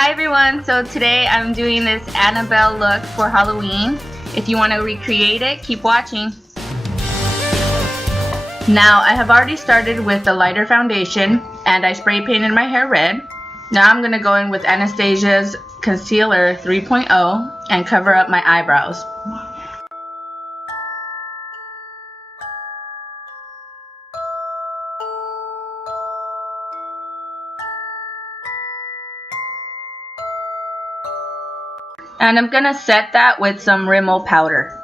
Hi everyone, so today I'm doing this Annabelle look for Halloween. If you want to recreate it, keep watching. Now I have already started with the lighter foundation and I spray painted my hair red. Now I'm going to go in with Anastasia's Concealer 3.0 and cover up my eyebrows. And I'm going to set that with some Rimmel Powder.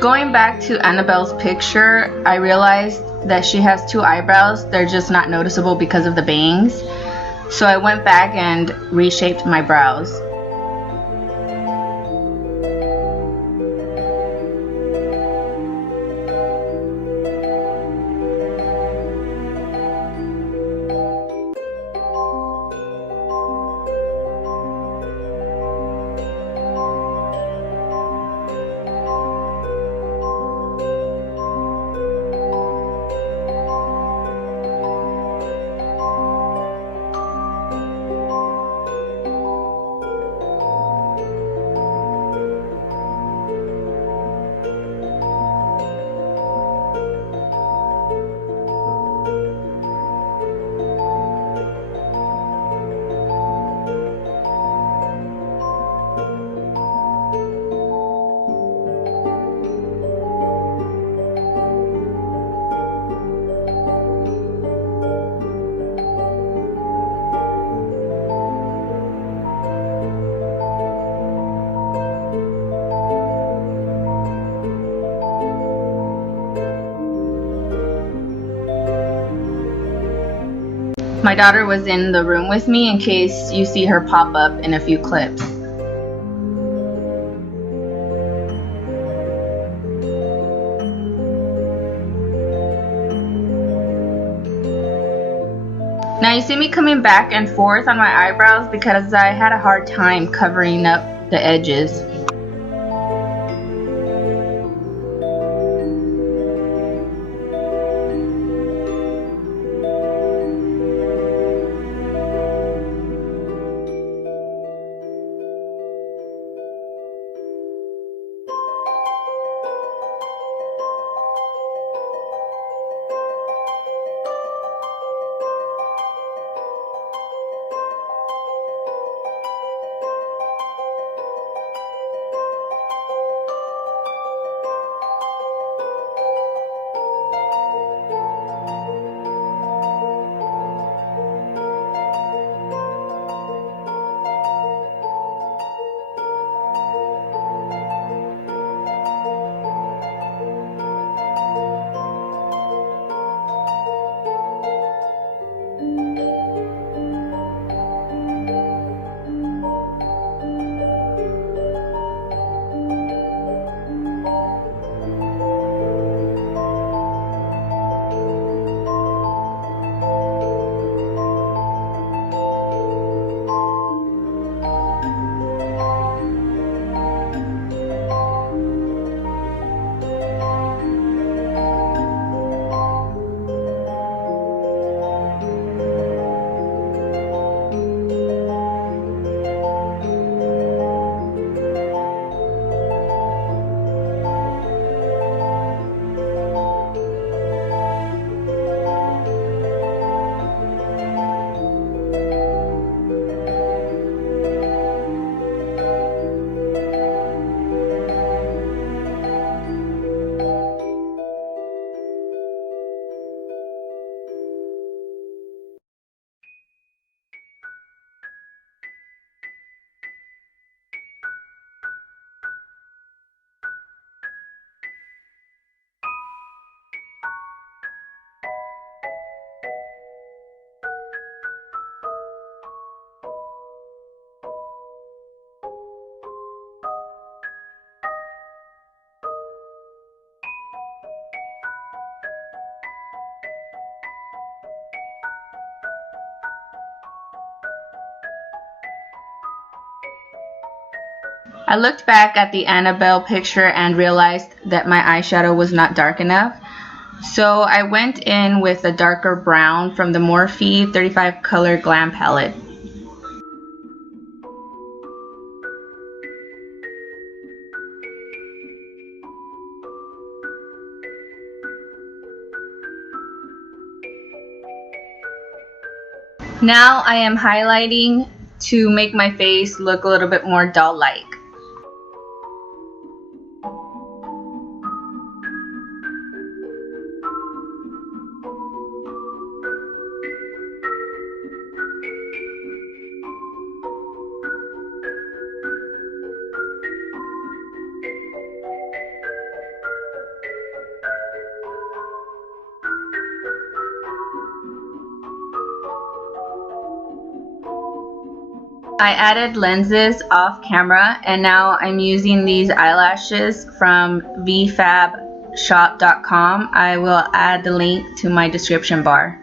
Going back to Annabelle's picture, I realized that she has two eyebrows. They're just not noticeable because of the bangs. So I went back and reshaped my brows. My daughter was in the room with me in case you see her pop up in a few clips. Now you see me coming back and forth on my eyebrows because I had a hard time covering up the edges. I looked back at the Annabelle picture and realized that my eyeshadow was not dark enough. So I went in with a darker brown from the Morphe 35 color Glam palette. Now I am highlighting to make my face look a little bit more doll-like. I added lenses off camera, and now I'm using these eyelashes from vfabshop.com. I will add the link to my description bar.